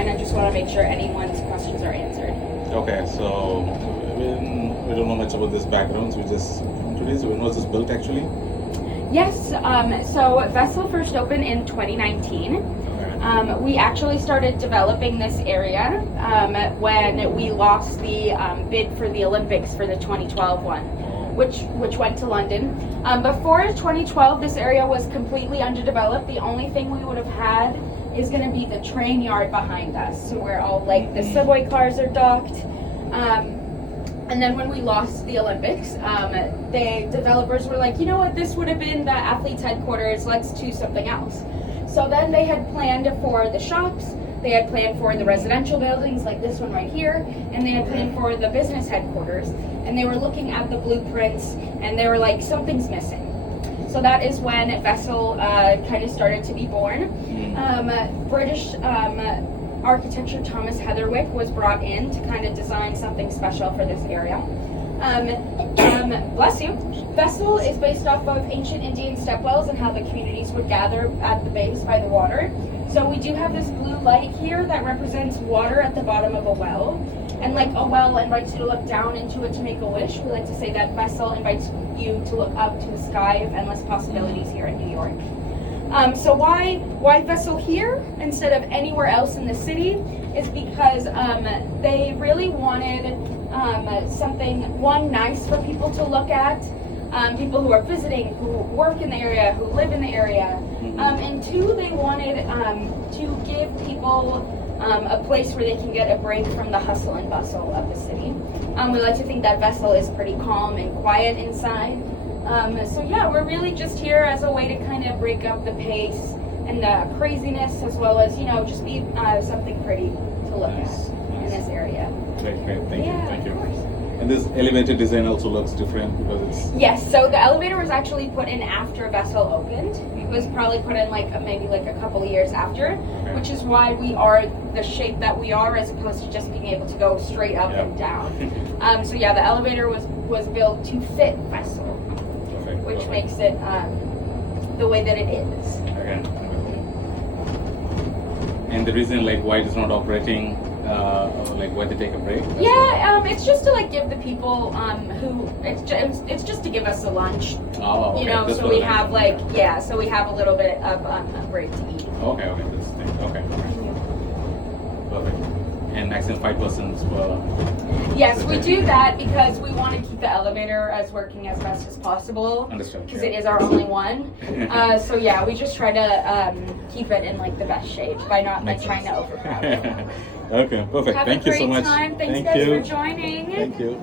fine. I just want to make sure anyone's questions are answered. Okay, so we don't know much about this background, so we just introduce when was this built actually? Yes, so Vessel first opened in 2019. We actually started developing this area when we lost the bid for the Olympics for the 2012 one, which went to London. Before 2012, this area was completely underdeveloped. The only thing we would have had is going to be the train yard behind us, so where all like the subway cars are docked. And then when we lost the Olympics, the developers were like, you know what, this would have been the athletes' headquarters, let's do something else. So then they had planned for the shops, they had planned for the residential buildings like this one right here, and they had planned for the business headquarters. And they were looking at the blueprints and they were like, something's missing. So that is when Vessel kind of started to be born. British architecture Thomas Heatherwick was brought in to kind of design something special for this area. Bless you. Vessel is based off of ancient Indian stepwells and how the communities would gather at the base by the water. So we do have this blue light here that represents water at the bottom of a well. And like a well invites you to look down into it to make a wish, we like to say that Vessel invites you to look up to the sky of endless possibilities here in New York. So why Vessel here instead of anywhere else in the city is because they really wanted something, one, nice for people to look at, people who are visiting, who work in the area, who live in the area, and two, they wanted to give people a place where they can get a break from the hustle and bustle of the city. We like to think that Vessel is pretty calm and quiet inside. So yeah, we're really just here as a way to kind of break up the pace and the craziness, as well as, you know, just be something pretty to look at in this area. Great, thank you, thank you. Of course. And this elevator design also looks different because it's... Yes, so the elevator was actually put in after Vessel opened. It was probably put in maybe a couple of years after, which is why we are the shape that we are, as opposed to just being able to go straight up and down. So yeah, the elevator was built to fit Vessel, which makes it the way that it is. Okay. And the reason why it is not operating, why they take a break? Yeah, it's just to give the people who it's just to give us a lunch. Oh, okay. You know, so we have so we have a little bit of a break to eat. Okay, okay. Perfect. And maximum 5 persons per... Yes, we do that because we want to keep the elevator as working as best as possible. Understood. Because it is our only one. So yeah, we just try to keep it in the best shape by not trying to overcrowd it. Okay, perfect. Have Thank a you so great much. time. Thanks Thank guys you for joining. Thank you.